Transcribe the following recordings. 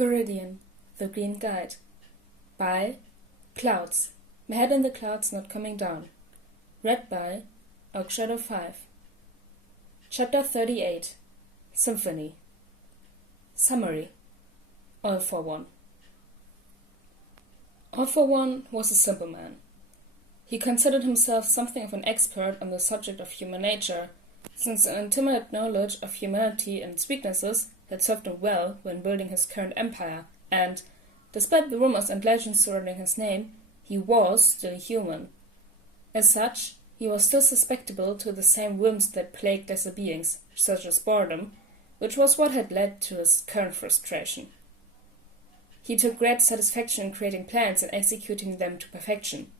Viridian, The Green Guide. By Clouds. My head in the clouds not coming down. Read by Awww. Chapter 38. Symphony. Summary. All for One. All for One was a simple man. He considered himself something of an expert on the subject of human nature, since an intimate knowledge of humanity and its weaknesses had served him well when building his current empire, and, despite the rumors and legends surrounding his name, he was still human. As such, he was still susceptible to the same whims that plagued lesser beings, such as boredom, which was what had led to his current frustration. He took great satisfaction in creating plans and executing them to perfection.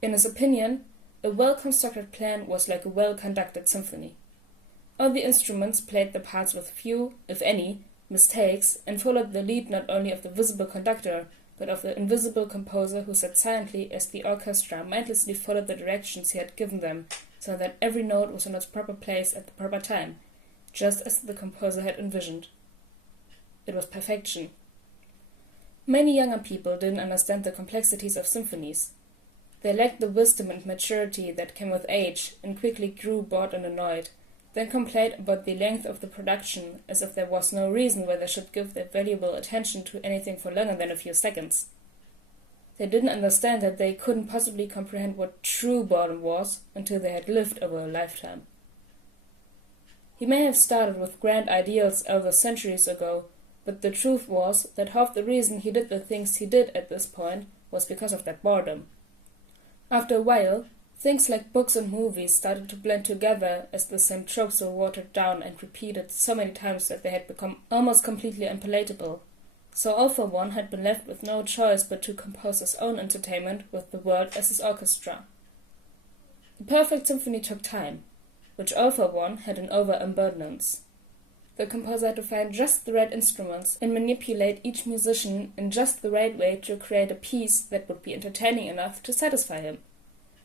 In his opinion, a well-constructed plan was like a well-conducted symphony. All the instruments played the parts with few, if any, mistakes, and followed the lead not only of the visible conductor, but of the invisible composer who sat silently as the orchestra mindlessly followed the directions he had given them, so that every note was in its proper place at the proper time, just as the composer had envisioned. It was perfection. Many younger people didn't understand the complexities of symphonies. They lacked the wisdom and maturity that came with age, and quickly grew bored and annoyed, then complained about the length of the production, as if there was no reason why they should give their valuable attention to anything for longer than a few seconds. They didn't understand that they couldn't possibly comprehend what true boredom was until they had lived over a lifetime. He may have started with grand ideals over centuries ago, but the truth was that half the reason he did the things he did at this point was because of that boredom. After a while, things like books and movies started to blend together as the same tropes were watered down and repeated so many times that they had become almost completely unpalatable. So All for One had been left with no choice but to compose his own entertainment with the world as his orchestra. The perfect symphony took time, which All for One had an overabundance. The composer had to find just the right instruments and manipulate each musician in just the right way to create a piece that would be entertaining enough to satisfy him,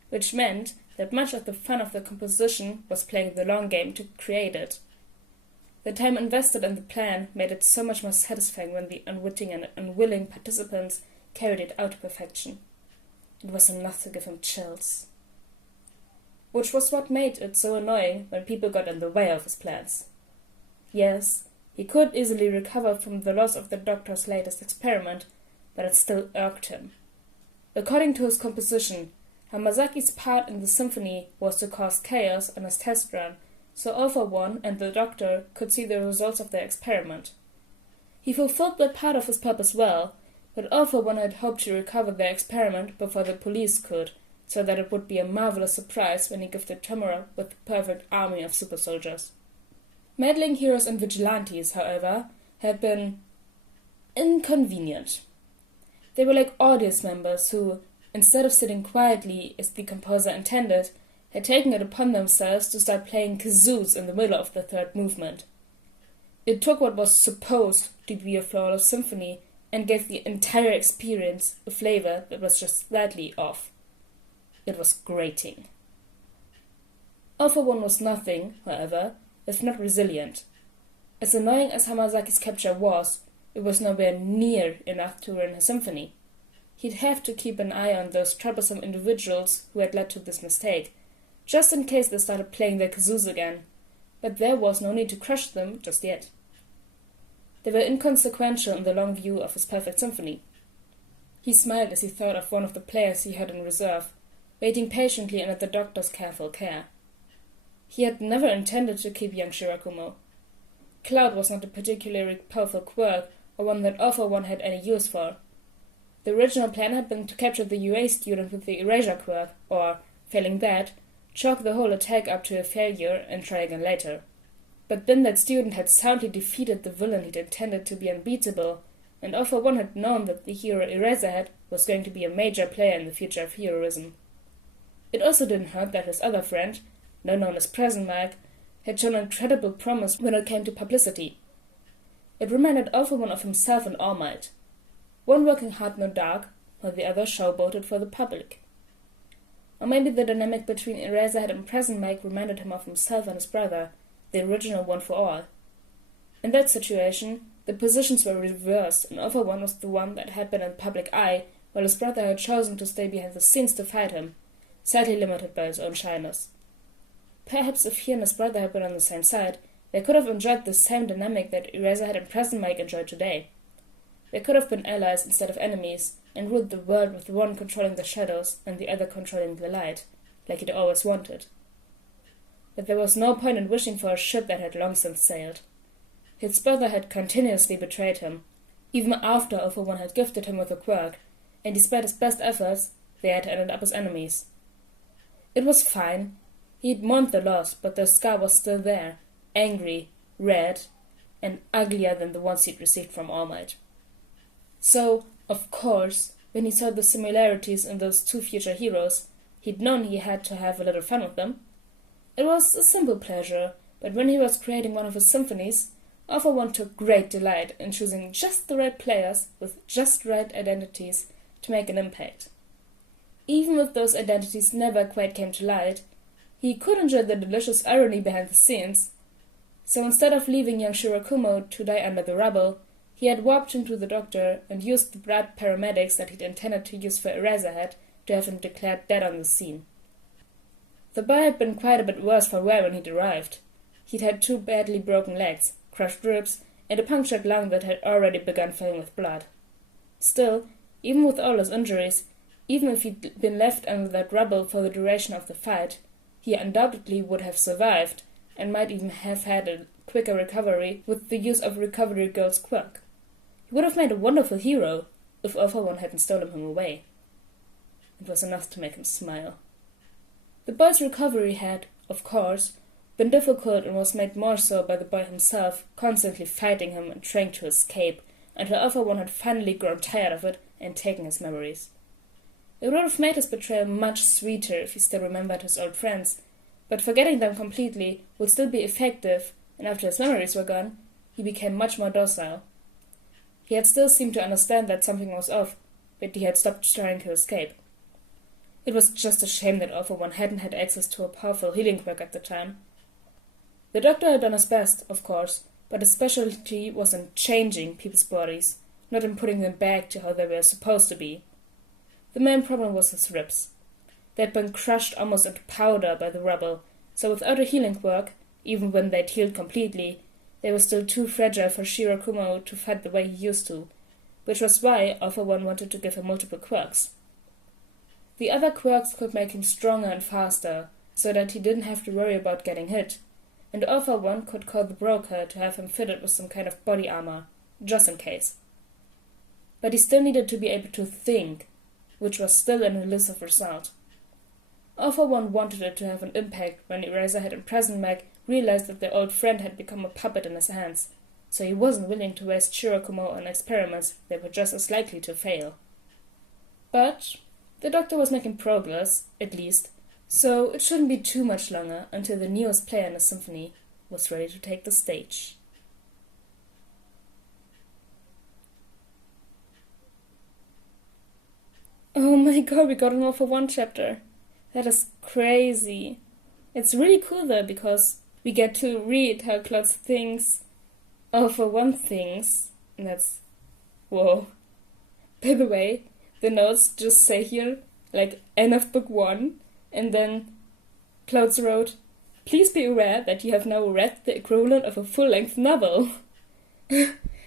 which meant that much of the fun of the composition was playing the long game to create it. The time invested in the plan made it so much more satisfying when the unwitting and unwilling participants carried it out to perfection. It was enough to give him chills. Which was what made it so annoying when people got in the way of his plans. Yes, he could easily recover from the loss of the doctor's latest experiment, but it still irked him. According to his composition, Hamasaki's part in the symphony was to cause chaos on his test run, so All for One and the doctor could see the results of their experiment. He fulfilled that part of his purpose well, but All for One had hoped to recover their experiment before the police could, so that it would be a marvelous surprise when he gifted Tomura with the perfect army of super soldiers. Meddling heroes and vigilantes, however, had been inconvenient. They were like audience members who, instead of sitting quietly as the composer intended, had taken it upon themselves to start playing kazoos in the middle of the third movement. It took what was supposed to be a flawless symphony and gave the entire experience a flavor that was just slightly off. It was grating. All for One was nothing, however, if not resilient. As annoying as Hamasaki's capture was, it was nowhere near enough to ruin his symphony. He'd have to keep an eye on those troublesome individuals who had led to this mistake, just in case they started playing their kazoos again, but there was no need to crush them just yet. They were inconsequential in the long view of his perfect symphony. He smiled as he thought of one of the players he had in reserve, waiting patiently under the doctor's careful care. He had never intended to keep young Shirakumo. Cloud was not a particularly powerful quirk, or one that All for One had any use for. The original plan had been to capture the UA student with the erasure quirk, or, failing that, chalk the whole attack up to a failure and try again later. But then that student had soundly defeated the villain he'd intended to be unbeatable, and All for One had known that the hero Eraserhead was going to be a major player in the future of heroism. It also didn't hurt that his other friend, now known as Present Mike, had shown incredible promise when it came to publicity. It reminded All for One of himself and All Might. One working hard no dark, while the other showboated for the public. Or maybe the dynamic between Eraserhead and Present Mike reminded him of himself and his brother, the original One for All. In that situation, The positions were reversed, and Awww was the one that had been in the public eye, while his brother had chosen to stay behind the scenes to fight him, sadly limited by his own shyness. Perhaps if he and his brother had been on the same side, they could have enjoyed the same dynamic that Eraserhead and Present Mike enjoyed today. They could have been allies instead of enemies, and ruled the world with one controlling the shadows and the other controlling the light, like he'd always wanted. But there was no point in wishing for a ship that had long since sailed. His brother had continuously betrayed him, even after Awww had gifted him with a quirk, and despite his best efforts, they had ended up as enemies. It was fine. He'd mourned the loss, but the scar was still there, angry, red, and uglier than the ones he'd received from All Might. So, of course, when he saw the similarities in those two future heroes, he'd known he had to have a little fun with them. It was a simple pleasure, but when he was creating one of his symphonies, Awww took great delight in choosing just the right players with just right identities to make an impact. Even if those identities never quite came to light, he could enjoy the delicious irony behind the scenes. So instead of leaving young Shirakumo to die under the rubble, he had warped him to the doctor and used the blood paramedics that he'd intended to use for Eraserhead to have him declared dead on the scene. The boy had been quite a bit worse for wear when he'd arrived. He'd had 2 badly broken legs, crushed ribs, and a punctured lung that had already begun filling with blood. Still, even with all his injuries, even if he'd been left under that rubble for the duration of the fight, he undoubtedly would have survived, and might even have had a quicker recovery with the use of Recovery Girl's quirk. He would have made a wonderful hero if Awww hadn't stolen him away. It was enough to make him smile. The boy's recovery had, of course, been difficult and was made more so by the boy himself constantly fighting him and trying to escape, until Awww had finally grown tired of it and taken his memories. It would have made his betrayal much sweeter if he still remembered his old friends, but forgetting them completely would still be effective, and after his memories were gone, he became much more docile. He had still seemed to understand that something was off, but he had stopped trying to escape. It was just a shame that Awww hadn't had access to a powerful healing quirk at the time. The doctor had done his best, of course, but his specialty was in changing people's bodies, not in putting them back to how they were supposed to be. The main problem was his ribs. They had been crushed almost into powder by the rubble, so without a healing quirk, even when they'd healed completely, they were still too fragile for Shirakumo to fight the way he used to, which was why Awww wanted to give him multiple quirks. The other quirks could make him stronger and faster, so that he didn't have to worry about getting hit, and Awww could call the broker to have him fitted with some kind of body armor, just in case. But he still needed to be able to think, which was still an elusive result. Awww wanted it to have an impact when Eraserhead and Present Mike realized that their old friend had become a puppet in his hands, so he wasn't willing to waste Shirakumo on experiments that were just as likely to fail. But the doctor was making progress, at least, so it shouldn't be too much longer until the newest player in the symphony was ready to take the stage. Oh my god, we got an Awww chapter. That is crazy. It's really cool though, because we get to read how Clouds thinks Awww thinks, and that's... whoa. By the way, the notes just say here, like, end of book 1, and then Clouds wrote, "Please be aware that you have now read the equivalent of a full-length novel."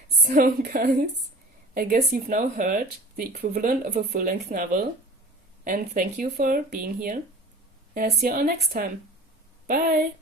So, guys, I guess you've now heard the equivalent of a full-length novel, and thank you for being here, and I'll see you all next time. Bye!